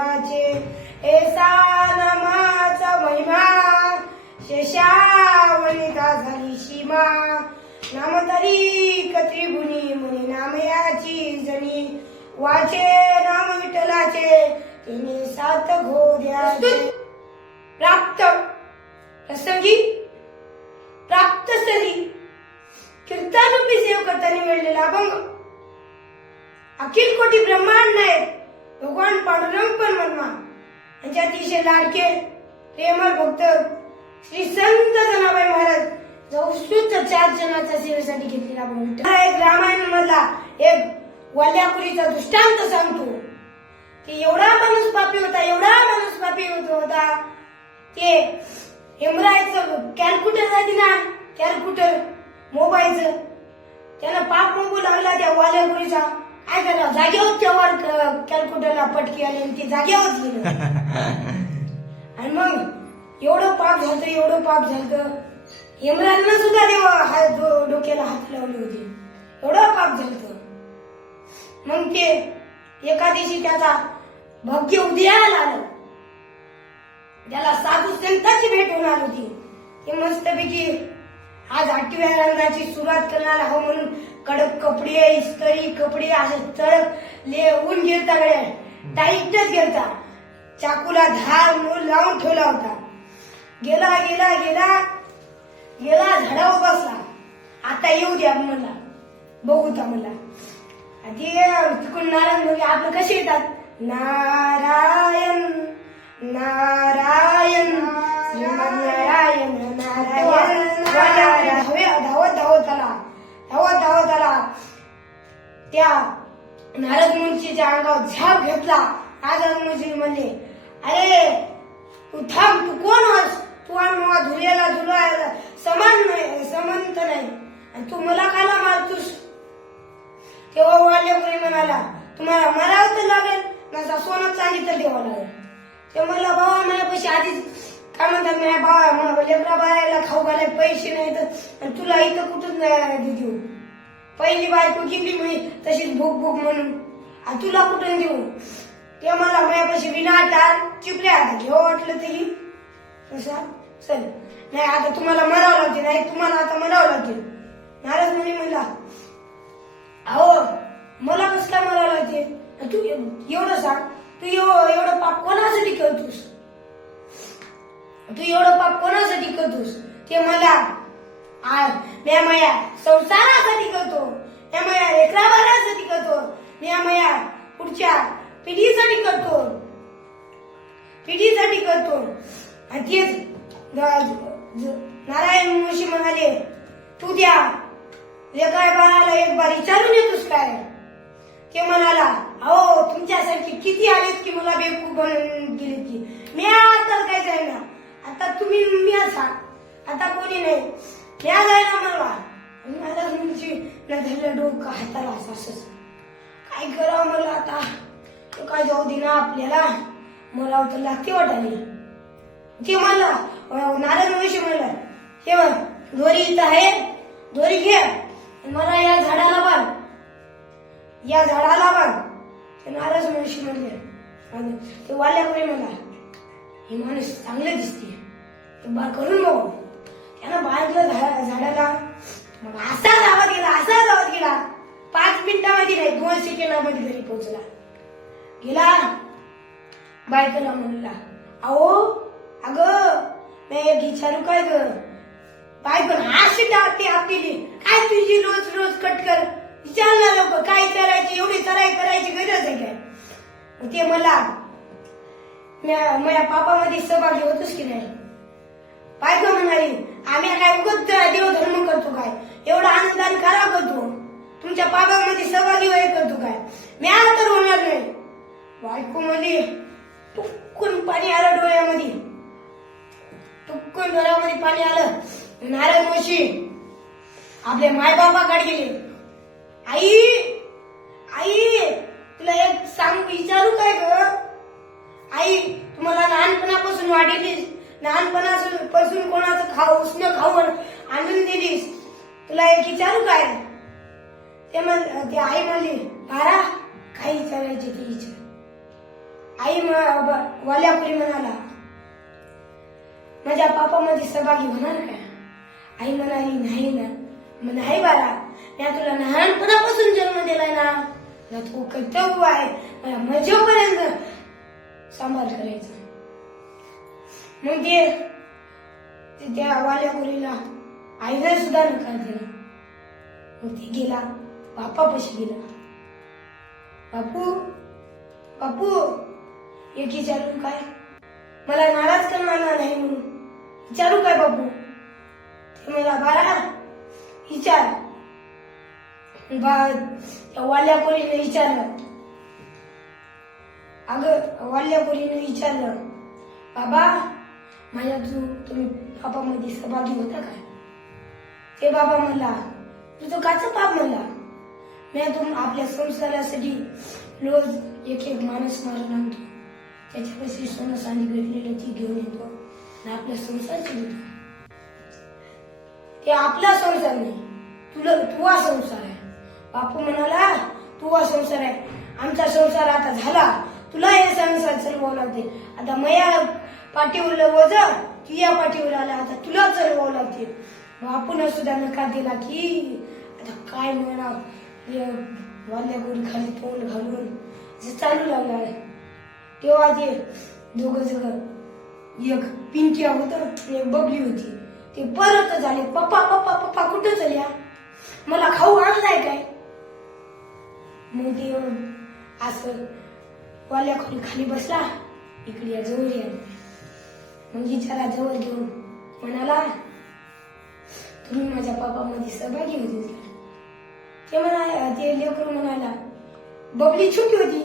नामाचे ऐसा नामाचा महिमा शेषावनिता झाली सीमा नाम तरी त्रिभुनी म्हणे नामयाची जणी वाचे नाम विठ्ठलाचे तिने सात घोड्याचे प्राप्त प्रसंगी प्राप्त सरी कीर्तनरूपी सेव करताना मिळलेला अभंग अखिल कोटी ब्रह्मांड नाही भगवान पांडुरंग पण मनमा यांच्या अतिशय लाडके प्रेमळ भक्त श्री संत जनाबाई महाराज जवळसूत 4 जणांच्या सेवेसाठी घेतलेला अभंग एक रामायण मधला एक वाल्यापुरीचा दृष्टांत सांगतो की एवढा माणूस पापी होता ते हेमरायचं कॅल्क्युलेटर आहे ना कॅल्क्युलेटर मोबाईलचं त्यानं पाप मोबू लागला त्या वाल्यापुरीचा काय करा जागेवर तेव्हा कॅल्क्युलेटरला पटकी आली आणि ती जागेवरच गेलं आणि मग एवढं पाप झालं हेमराजनं सुद्धा डोक्याला हात लावले होते एवढं पाप झालं मग ते एका दिवशी त्याचा भाग्य उदयाला आलं त्याला साधू संतांची भेट होणार होती ते मस्तपैकी आज 8व्या रंगाची सुरुवात करणार हो म्हणून कडक कपडे इस्त्री कपडे असे तडक ऊन गेलता गड्या टाईटच गेलता चाकूला धार मूल लावून ठेवला होता गेला झाडावर बसला आता येऊ द्या म्हणला बघूता म्हणला आधी तिकडून नारायण म्हणजे आपलं कसे येतात नारायण नारायण नारायण नारायण धावत आला त्या नारद मुनीच्या अंगावर झाप घेतला नारद मुनी म्हणले अरे तू थांब तू कोण आहेस तू आणि मला झुलायला समंत नाही आणि तू मला काला मारतोस तेव्हा वाल्यापुरी म्हणाला तुम्हाला मरावं तर लागेल माझा सोनं चांदी तर द्यावं लागेल ते मला बाबा माझ्यापाशी आधीच काय म्हणतात माझ्या बाबा लेकरा बाळाला खाऊ घालायला पैसे नाही तर तुला इथं कुठंच नाही देऊ पहिली बायको गेली मी तशीच भूक म्हणून तुला कुठं देऊ ते मला माझ्यापाशी विनाटार चिपल्या घेऊ वाटलं तरी चल नाही आता तुम्हाला मरावं लागते नाही तुम्हाला आता मरावं लागेल नारद मुनी म्हणला अहो मला कसं काय मरावं लागते तू एवढं सांग तू एवढं पाप कोणासाठी करतोस ते मला म्या माया संसारासाठी करतो म्या माया लेकरा बाळासाठी करतो म्या माया पुढच्या पिढीसाठी करतो आणि तेच नारायण मुशी म्हणाले तू त्या लेकरा बाळाला एक बार विचारून येतोस काय ते म्हणाला अहो तुमच्यासारखी किती आलेत की मला बेवकूफ बनवून गेले की मी आता काय जाईना आता तुम्ही मी सांग आता कोणी नाही त्या जायना मला तुमची धरलं डोकं हाताला असंच काय करावं मला आता तो काय जाऊ दे ना आपल्याला मला तर लागते वाटायला ते म्हणला नारद मुनी म्हणला हे बघ दोरी इथं आहे दोरी घे मला या झाडाला बांध ते नारद मुनी म्हणले आणि ते वाल्यापुरी म्हणला हे माणूस चांगले दिसते ते बार करून बघू त्यानं बांधलं झाडाला मग असाच आवाज गेला 5 मिनिटामध्ये नाही 2 सेकंदामध्ये घरी पोहोचला गेला बायकोला म्हणला अहो अगं मी एक विचारू काय ग बायकोन अशी टाकते आपली काय तुझी रोज कटकर विचारला लोक काय करायची एवढी चराई करायची गरज आहे काय ते मला माझ्या पापामध्ये सहभागी होतोस की नाही बायको म्हणाली आम्ही काय उगत देवधर्म करतो काय एवढा आनंदाने करा करतो तुमच्या पापामध्ये सहभागी करतो काय मी तर होणार नाही बायको मध्ये टुक्कून पाणी आलं डोळ्यामध्ये पाणी आलं नारद मुनी आपल्या मायबापाकडे गेले आई तुला एक सांग विचारू काय ग आई तुम्हाला लहानपणापासून वाढीलीस लहानपणापासून कोणाचं उष्ण खाऊन आणून दिलीस तुला एक विचारू काय ते आई म्हणली बाळा काय विचारायचे ते विचार वाल्यापुरी म्हणाला, माझ्या पापामध्ये सहभागी होणार का? आई म्हणाली, नाही ना. नाही बाळा, मी तुला लहानपणापासून जन्म दिलाय ना, तू कर्तव्य आहे मला मजेपर्यंत सांभाळ करायचं. मग त्या वाल्यापुरीला आईने सुद्धा नकार दिला. मग ते गेला, बापापाशी गेला. बापू बापू, एक विचारू काय? मला नाराज करणार नाही म्हणून विचारू काय बापू? ते मला, बाळा विचार. वाल्यापुरीने विचारलं. वाल्यापुरीने विचारलं, बाबा माझ्या तुम्ही पापामध्ये सहभागी होता काय? ते बाबा म्हणला, तुझं काचं पाप म्हणला? मी आपल्या संसारासाठी रोज एक माणूस मारून आणतो, त्याच्यापाशी सोनं चांदी भेटलेलं ती घेऊन येतो आणि आपल्या संसार चालवतो. ते आपला संसार नाही, तुझा संसार आहे. बापू म्हणाला, तुझा संसार आहे, आमचा संसार आता झाला, तुला हे संसार चालवावं लागते. आता मया पाठीवर वज तुझ्या पाठीवर आला, आता तुला चालवावं लागते. बापून सुद्धा नकार दिला की आता काय म्हणा, वाल्यापुरी खाली तोंड घालून चालू लागला आहे. तेव्हा ते दोघं जण, एक पिंट्या होत, एक बबली होती, ते परत झाले, पप्पा पप्पा पप्पा कुठं चल्या, मला खाऊ आणलाय काय? मग ते असं वाल्याखाली खाली बसला, इकडे या जवळ या. मग विचारा जवळ घेऊन म्हणाला, तुम्ही माझ्या पापामध्ये सहभागी होते? ते लेकरू म्हणाला, बबली छोटी होती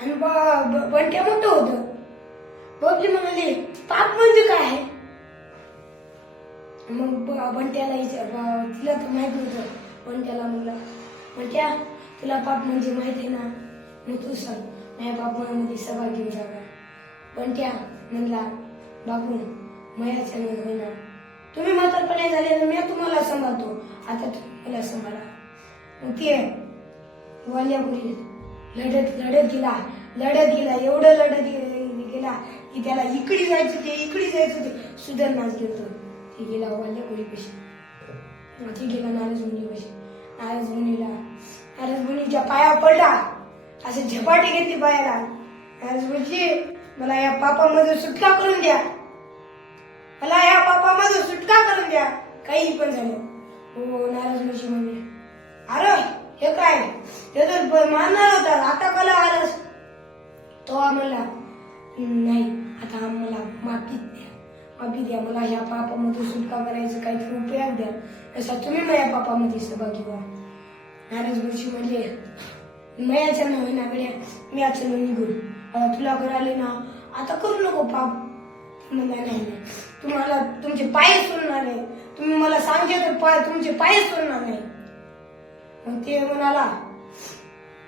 आणि बंट्या मोठं होतं. बबली म्हणाली, पाप म्हणजे काय आहे? मग बंट्याला तिला तर माहित नव्हतं. बंट्याला म्हणला, बंट्या तुला पाप म्हणजे माहित आहे ना, मग तू सांग माझ्या पापामध्ये सहभागी होता का? बंट्या म्हणला, बापू मयाच्या नाही होईना, तुम्ही म्हातारपणे झाले, मी तुम्हाला सांभाळतो, आता तुम्ही मला सांभाळा. मग ते वाल्यापुरी लढत गेला, एवढं लढत गेला की त्याला इकडे जायचं ते सुधारणाच घेतो. ते गेला वाल्यापुरीपाशी. ते गेला नारदमुनीपाशी. नारदमुनीच्या पाया पडला, असं झपाटी घेतली पायाला. नारदमुनी, मला या पापामध्ये सुटका करून द्या, मला या पापामध्ये सुटका करून द्या, काही पण झालं. हो नारदमुनी म्हणले, अरे हे काय, ते तर मारणार होता, आता कला आलास? तो म्हणला, नाही आता मला माफी द्या, मला ह्या पापामध्ये सुटका करायचं काहीतरी उपयोग द्या, तसा तुम्ही माझ्या पापामध्ये सहभागी व्हा. नारदमुनी म्हणले, मयाच्या नव्हे ना गड्या, मी आचल निघून, तुला करायला ना, आता करू नको पाप. म्हणला, नाही तुम्हाला तुमचे पाय सोडणार नाही, तुम्ही मला सांगते तर तुमचे पाय सोडणार नाही. मग ते म्हणाला,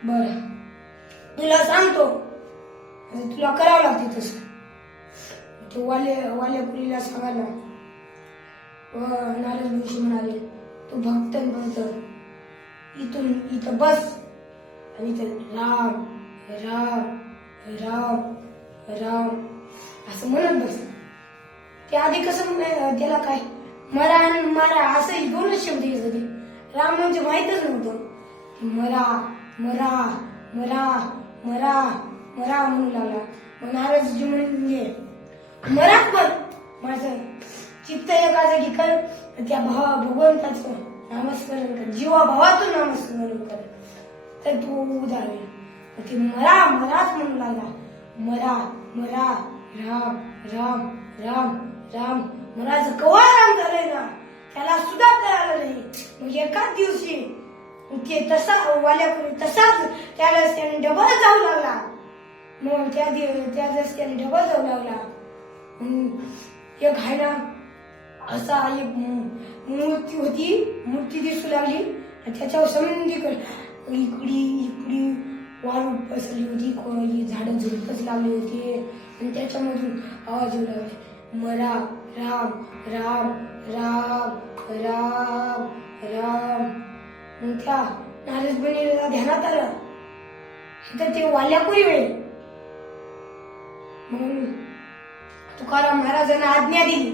बर तुला सांगतो, तुला करावं लागते तसं. तो वाल्यापुरीला सांगायला, नारदमुनी म्हणाले, तू भक्त इथं बस आणि इथं राम राम राम राम असं म्हणत बस. ते आधी कसं त्याला काय मरा आणि मारा असं दोनच शब्द येत होते. राम म्हणजे माहितच नव्हतं. मरा मरा मरा मरा मरा म्हणू लागला. मग नारदजी म्हणजे मरात पण माझं चित्त एका जागी कर, त्या भगवंताचं नामस्मरण कर, जीवा भावातून नामस्मरण कर, तर तू उदार होईल. ते मरा मराच म्हणू लागला. मरा मरा राम राम राम राम. मराचं कवा राम झालंय ना, त्याला सुद्धा कळालं नाही. मग एकाच दिवशी ते तसा वाल्यापुरी तसाच त्याला त्याने डबल जाऊ लागला. मग त्या दिवस त्याने डबल जाऊ लागला. एक आहे ना असा एक मूर्ती होती, मूर्ती दिसू लागली आणि त्याच्यावर समंदीकर इकडी वाळू पसरली होती, झाडं झुडपच लागली होती आणि त्याच्यामधून आवाज येऊ लागले, मरा राम राम राम राम राम. मग त्या नारदमुनीला ध्यानात आलं, इथं ते वाल्यापुरी वेळ म्हणून तुकाराम महाराजांना आज्ञा दिली